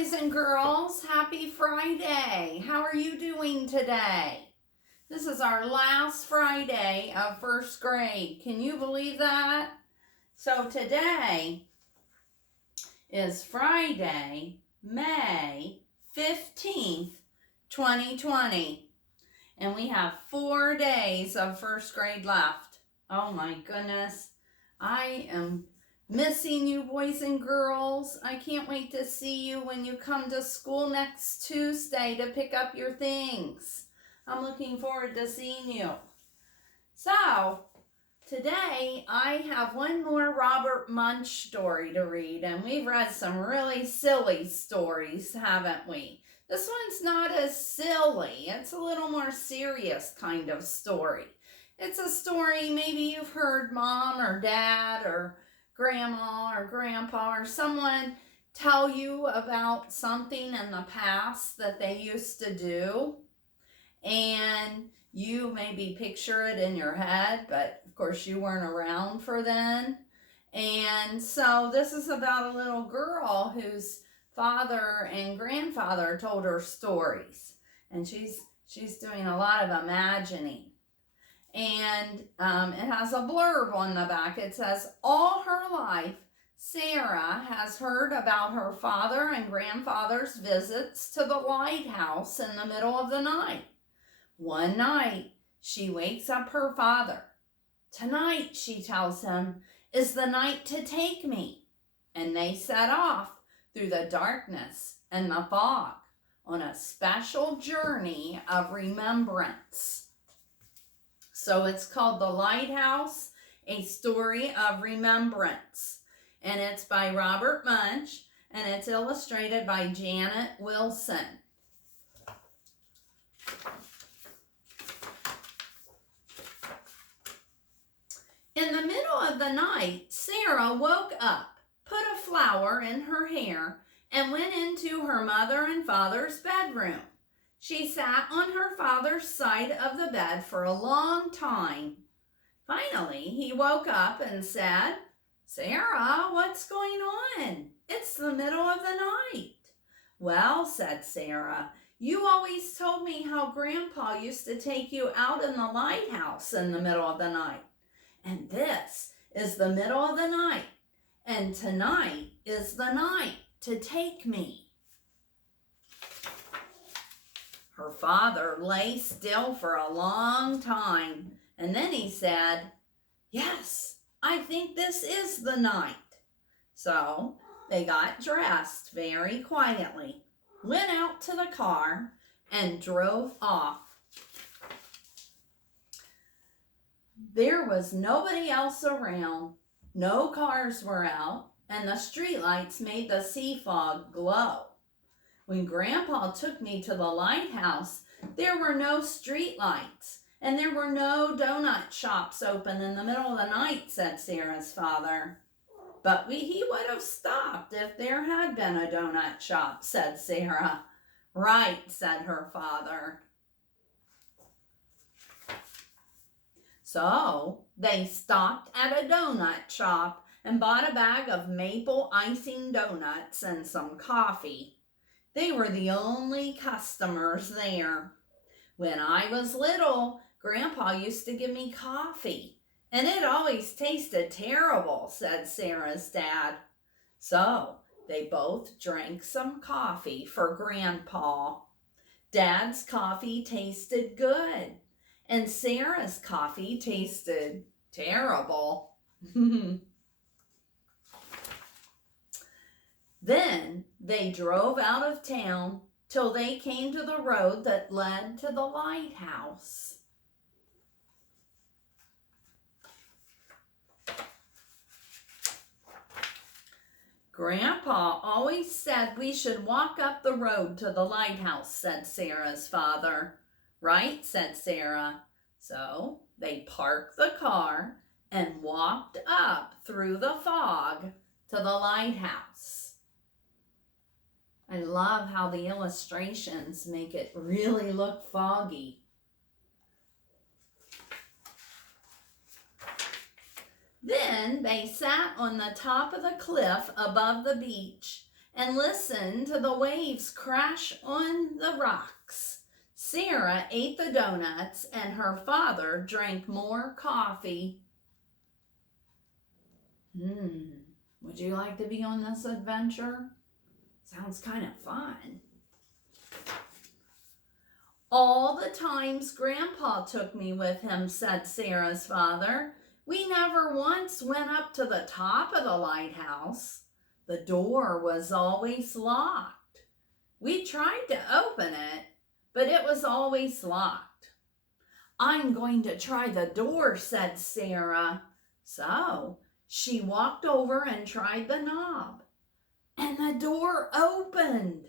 boys and girls. Happy Friday. How are you doing today? This is our last Friday of first grade. Can you believe that? So today is Friday, May 15th, 2020. And we have 4 days of first grade left. Oh my goodness. I am missing you, boys and girls. I can't wait to see you when you come to school next Tuesday to pick up your things. I'm looking forward to seeing you. So, today I have one more Robert Munsch story to read, and we've read some really silly stories, haven't we? This one's not as silly. It's a little more serious kind of story. It's a story maybe you've heard mom or dad or grandma or grandpa or someone tell you about something in the past that they used to do, and you maybe picture it in your head, but of course you weren't around for then. And so this is about a little girl whose father and grandfather told her stories, and she's doing a lot of imagining. And it has a blurb on the back. It says, all her life, Sarah has heard about her father and grandfather's visits to the lighthouse in the middle of the night. One night, she wakes up her father. Tonight, she tells him, is the night to take me. And they set off through the darkness and the fog on a special journey of remembrance. So it's called The Lighthouse, A Story of Remembrance. And it's by Robert Munsch, and it's illustrated by Janet Wilson. In the middle of the night, Sarah woke up, put a flower in her hair, and went into her mother and father's bedroom. She sat on her father's side of the bed for a long time. Finally, he woke up and said, Sarah, what's going on? It's the middle of the night. Well, said Sarah, you always told me how Grandpa used to take you out in the lighthouse in the middle of the night. And this is the middle of the night. And tonight is the night to take me. Her father lay still for a long time, and then he said, yes, I think this is the night. So they got dressed very quietly, went out to the car, and drove off. There was nobody else around, no cars were out, and the streetlights made the sea fog glow. When Grandpa took me to the lighthouse, there were no street lights, and there were no donut shops open in the middle of the night, said Sarah's father. But he would have stopped if there had been a donut shop, said Sarah. Right, said her father. So they stopped at a donut shop and bought a bag of maple icing donuts and some coffee. They were the only customers there. When I was little, Grandpa used to give me coffee, and it always tasted terrible, said Sarah's dad. So they both drank some coffee for Grandpa. Dad's coffee tasted good, and Sarah's coffee tasted terrible. Then they drove out of town till they came to the road that led to the lighthouse. Grandpa always said we should walk up the road to the lighthouse, said Sarah's father. Right, said Sarah. So they parked the car and walked up through the fog to the lighthouse. I love how the illustrations make it really look foggy. Then they sat on the top of the cliff above the beach and listened to the waves crash on the rocks. Sarah ate the donuts and her father drank more coffee. Would you like to be on this adventure? Sounds kind of fun. All the times Grandpa took me with him, said Sarah's father, we never once went up to the top of the lighthouse. The door was always locked. We tried to open it, but it was always locked. I'm going to try the door, said Sarah. So she walked over and tried the knob, and the door opened.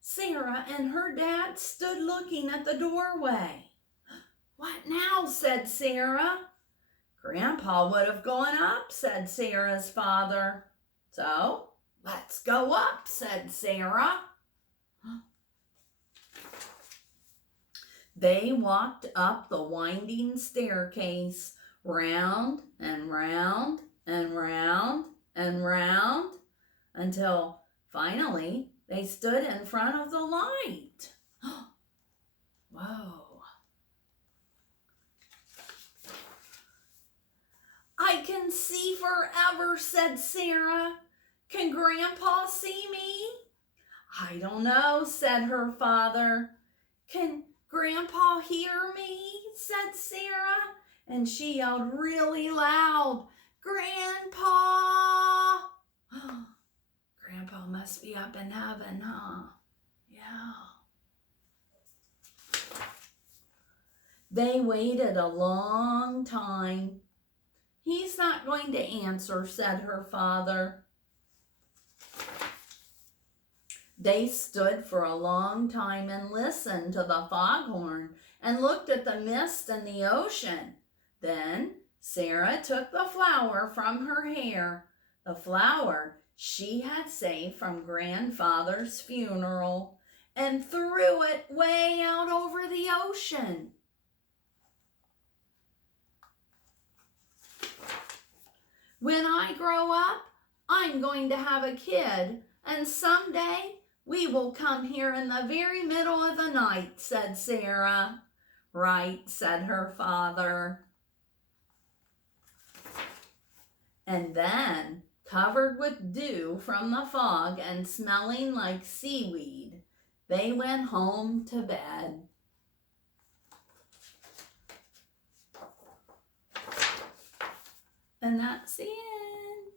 Sarah and her dad stood looking at the doorway. What now? Said Sarah. Grandpa would have gone up, said Sarah's father. So, let's go up, said Sarah. They walked up the winding staircase, round and round and round and round, until finally they stood in front of the light. Whoa. I can see forever, said Sarah. Can Grandpa see me? I don't know, said her father. Can Grandpa hear me? Said Sarah. And she yelled really loud, Grandpa! Grandpa must be up in heaven, huh? Yeah. They waited a long time. He's not going to answer, said her father. They stood for a long time and listened to the foghorn and looked at the mist and the ocean. Then Sarah took the flower from her hair, the flower she had saved from Grandfather's funeral, and threw it way out over the ocean. When I grow up, I'm going to have a kid, and someday we will come here in the very middle of the night, said Sarah. Right, said her father. And then, covered with dew from the fog and smelling like seaweed, they went home to bed. And that's the end.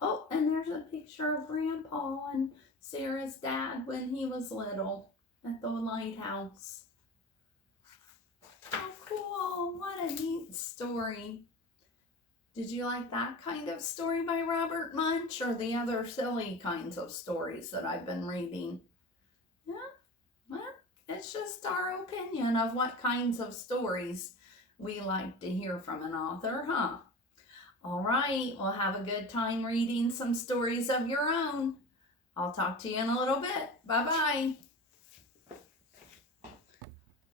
Oh, and there's a picture of Grandpa and Sarah's dad when he was little at the lighthouse. Oh, cool. What a neat story. Did you like that kind of story by Robert Munsch, or the other silly kinds of stories that I've been reading? Yeah, well, it's just our opinion of what kinds of stories we like to hear from an author, huh? All right, well, have a good time reading some stories of your own. I'll talk to you in a little bit. Bye-bye.